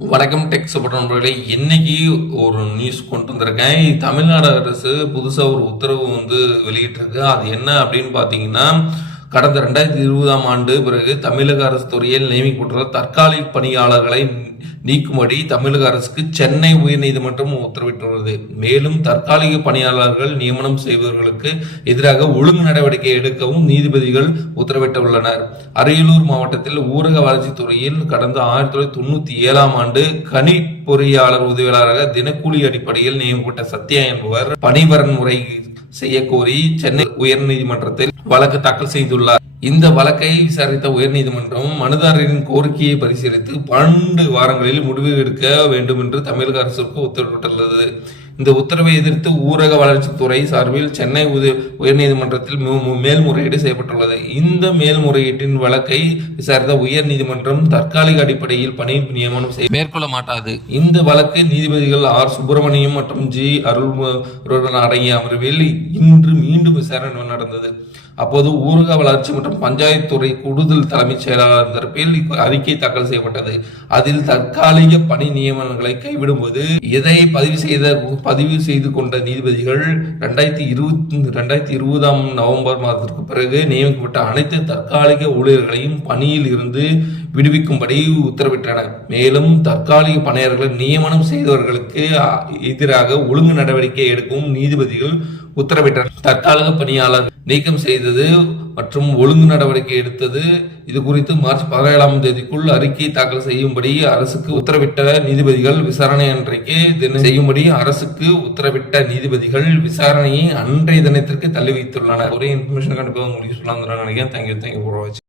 வணக்கம் tech support நண்பர்களே. இன்னைக்கு ஒரு நியூஸ் கொண்டு வந்திருக்கேன். தமிழ்நாடு அரசு புதுசா ஒரு உத்தரவு வெளியிட்டிருக்கு. அது என்ன அப்படின்னு பாத்தீங்கன்னா, கடந்த 2020ஆம் ஆண்டு பிறகு தமிழக அரசு துறையில் நியமிக்கப்பட்டுள்ள தற்காலிக பணியாளர்களை நீக்கும்படி தமிழக அரசுக்கு சென்னை உயர்நீதிமன்றம் உத்தரவிட்டுள்ளது. மேலும் தற்காலிக பணியாளர்கள் நியமனம் செய்பவர்களுக்கு எதிராக ஒழுங்கு நடவடிக்கை எடுக்கவும் நீதிபதிகள் உத்தரவிட்டுள்ளனர். அரியலூர் மாவட்டத்தில் ஊரக வளர்ச்சித் துறையில் கடந்த 1997ஆம் ஆண்டு கணி பொறியாளர் உதவியாளராக தினக்கூலி அடிப்படையில் நியமிக்கப்பட்ட சத்யா என்பவர் பணிவரன் முறை செய்ய கோரி சென்னை உயர்நீதிமன்றத்தில் வழக்கு தாக்கல் செய்துள்ளார். இந்த வழக்கை விசாரித்த உயர்நீதிமன்றம் மனுதாரரின் கோரிக்கையை பரிசீலித்து 12 வாரங்களில் முடிவு எடுக்க வேண்டும் என்று தமிழக அரசுக்கு உத்தரவிட்டுள்ளது. இந்த உத்தரவை எதிர்த்து ஊரக வளர்ச்சித்துறை சார்பில் சென்னை உயர்நீதிமன்றத்தில் மேல்முறையீடு செய்யப்பட்டுள்ளது. இந்த மேல்முறையீட்டின் வழக்கை விசாரித்த உயர்நீதிமன்றம் தற்காலிக அடிப்படையில் பணி நியமனம் மேற்கொள்ள மாட்டாது. இந்த வழக்கு நீதிபதிகள் ஆர் சுப்பிரமணியம் மற்றும் ஜி அருள்முருகன் அடங்கிய அமர்வில் இன்று மீண்டும் விசாரணை நடந்தது. அப்போது ஊரக வளர்ச்சி மற்றும் பஞ்சாயத்து துறை கூடுதல் தலைமைச் செயலாளர் தரப்பில் அறிக்கை தாக்கல் செய்யப்பட்டது. அதில் தற்காலிக பணி நியமனங்களை கைவிடும்போது இதை பதிவு செய்து கொண்ட நீதிபதிகள் 2020ஆம் நவம்பர் மாதத்திற்கு பிறகு நியமிக்கப்பட்ட அனைத்து தற்காலிக ஊழியர்களையும் பணியில் இருந்து விடுவிக்கும்படி உத்தரவிட்டனர். மேலும் தற்காலிக பணியாளர்களை நியமனம் செய்தவர்களுக்கு எதிராக ஒழுங்கு நடவடிக்கை எடுக்கவும் நீதிபதிகள் உத்தரவிட்டனர். தற்காலிக பணியாளர் நீக்கம் செய்தது மற்றும் ஒழுங்கு நடவடிக்கை எடுத்தது இது குறித்து மார்ச் 17ஆம் தேதிக்குள் அறிக்கை தாக்கல் செய்யும்படி அரசுக்கு உத்தரவிட்ட நீதிபதிகள் விசாரணை அன்றைக்கு செய்யும்படி அரசுக்கு உத்தரவிட்ட நீதிபதிகள் விசாரணையை அன்றைய தினத்திற்கு தள்ளி வைத்துள்ளனர். ஒரே இன்ஃபர்மேஷன் கண்டிப்பாக உங்களுக்கு யூஸ்ஃபுல்லாக நினைக்கிறேன். தேங்க்யூ ஃபார் வாட்சிங்.